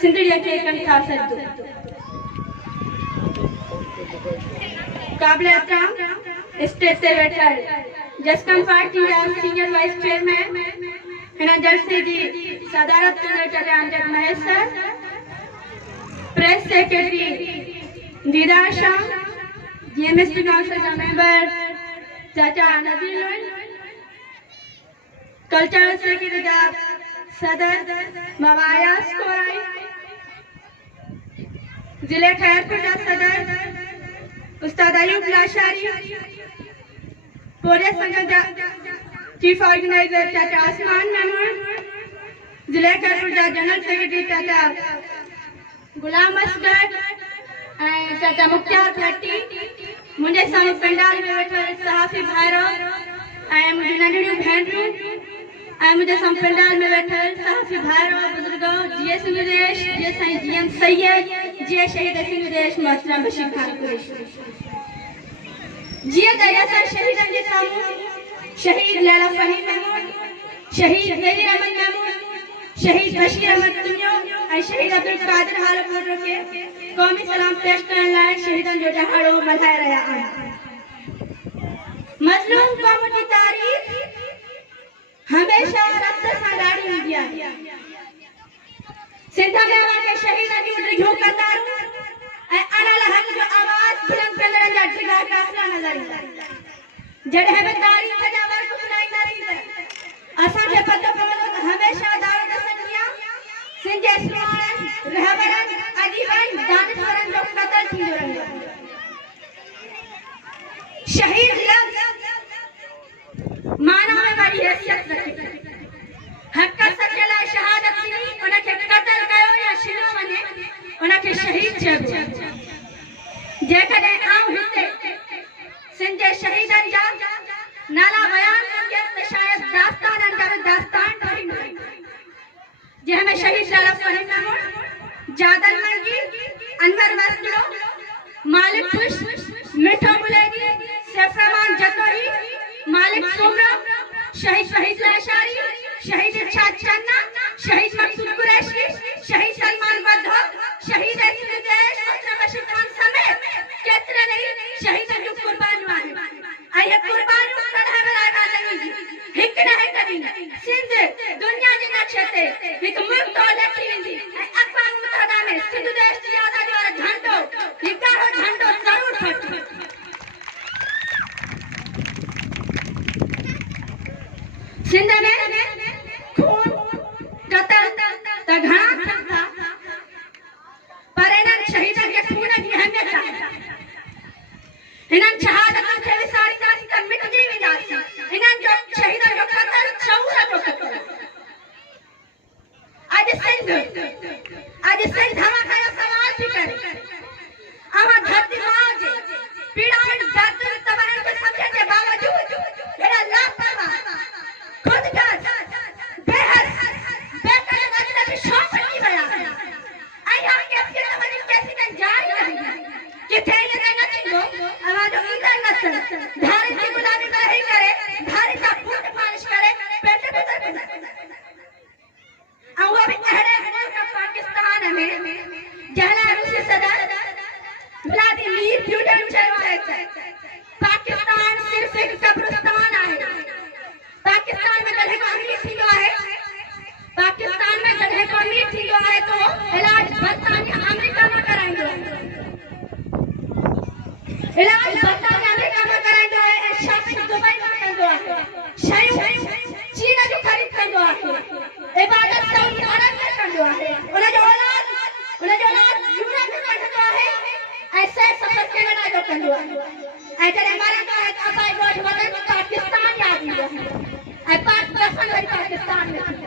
सिंधड़िया के कंठा सद्दू काबिल एहतराम स्टेज से बैठा जसकम पार्टी या सीनियर वाइस चेयरमैन हिना जलसे जी सदारत करने अंजन महेश सर प्रेस सेक्रेटरी दीदार शाह जीएमएसपी काउंसिल का मेंबर चाचा नदील कल्चरल सेक्रेटरी सदर बाबा आयास कोराई जिले खैरपुर का सदर उस्ताद अयूब लाशारी पूरे संघ का चीफ ऑर्गेनाइजर चाचा आसमान मेमन जिले खैरपुर का जनरल सेक्रेटरी चाचा गुलाम असगर चाचा मुख्तार भट्टी मुझे सामने पंडाल में बैठे सहाफी भाईरों मुझे नन्ही बहनों मुझे सम पंडाल में बैठे सहाफी भाईरों बुजुर्गों जीएस विदेश जीएस जीएम सैयद जीएस शहीद विदेश मोहतरम बशीर खान कुरैशी जिया दया सर शहीद के सामू शहीद लैला फहीम महमूद शहीद हेरी अहमद महमूद शहीद बशीर अहमद दुनिया और शहीद अब्दुल कादिर हालपुर के कौमी सलाम पेश करने लाए शहीदन जो जहाड़ो बढ़ाया रहा है मजलूम कौम की तारीफ हमेशा रक्त से गाड़ी मीडिया सिंधा में के शहीदन की रिझो करता है अनल हक जो आवाज बुलंद कर रहा है जगह का असला नजर जड़े में तारीफ का जवाब सुनाई नहीं असा के पद पर हमेशा दावत संज्ञा सिंजे स्मान रहबरन अजीबन दानश्वरन जो कतल थी रंग शहीद लफ्ज मानव में बड़ी हैसियत रखे हक सकेला शहादत नहीं उनके कत्ल कयो या शिनो बने उनके शहीद चगो जेकॾहिं आऊं हिते सिंधे शहीदन जा नाला बयान कंदे त शायद दास्तानन कर दास्तान ठही जंहिंमें शहीद लाला फहीम महमूद जादल मंगी अनवर मस्किरो मालिक खुश मिठो बुलेगी सैफरमान जतोई मालिक सोमरा शहीद लाशारी शहीद इरशाद चन्ना शहीद मकसूद कुरैशी शहीद सलमान बद्दो शहीद विदेश मोहतरम बशीर खान समेत केतरे नहीं शहीद जो कुर्बान हुआ है कुर्बान कढ़ा बरागा नहीं हिक न है कभी सिंध दुनिया जी नक्षते हिक मुल्क तो लखी दी अक़वाम मुत्तहिदा में सिंध देश की आजादी वाला झंडो हिकारो झंडो जरूर फट सिंध में खून कतल त घणा था पर इन्हनि शहीदन के खून की अहमियत आहे इन्हनि शहादत खे विसारींदासीं त मिटजी वेंदासीं इन्हनि जो शहीदन जो कतल शऊर जो कतल अॼु सिंध हवा खयो सवाल थी करे अवां धरती मां जे पीड़ाउनि दर्द तबाही के समझण जे बावजूद एड़ा लापरवाह खुदगर्ज बेहद बेकल अजनबी शौक की बया आई हम के फिर वनी कैसी न जारी रही कि थे ने न थींदो आवाज ईंदड़ नसल धारी की गुलामी में रही करे धारी का बूट मालिश करे पेट भीतर और वो भी अहले मुल्क पाकिस्तान में जहला रूसी सदर व्लादिमीर पुतिन चलवाए पाकिस्तान सिर्फ एक कब्रिस्तान है पाकिस्तान में गधे को अमीर थी है पाकिस्तान में गधे को अमीर थी है तो इलाज बरतानिया अमेरिका में कराएंगे इलाज बरतानिया अमेरिका में कराएंगे शख्स दुबई में कराएंगे शय चीन जो खरीद करदो इबादत सऊदी अरब में करदो उन्हें जो औलाद यूरोप में करदो है ऐसे सफर कनाडा जो करदो ऐसे हमारे का है अबाई रोड वतन पाकिस्तान याद है पाकिस्तान में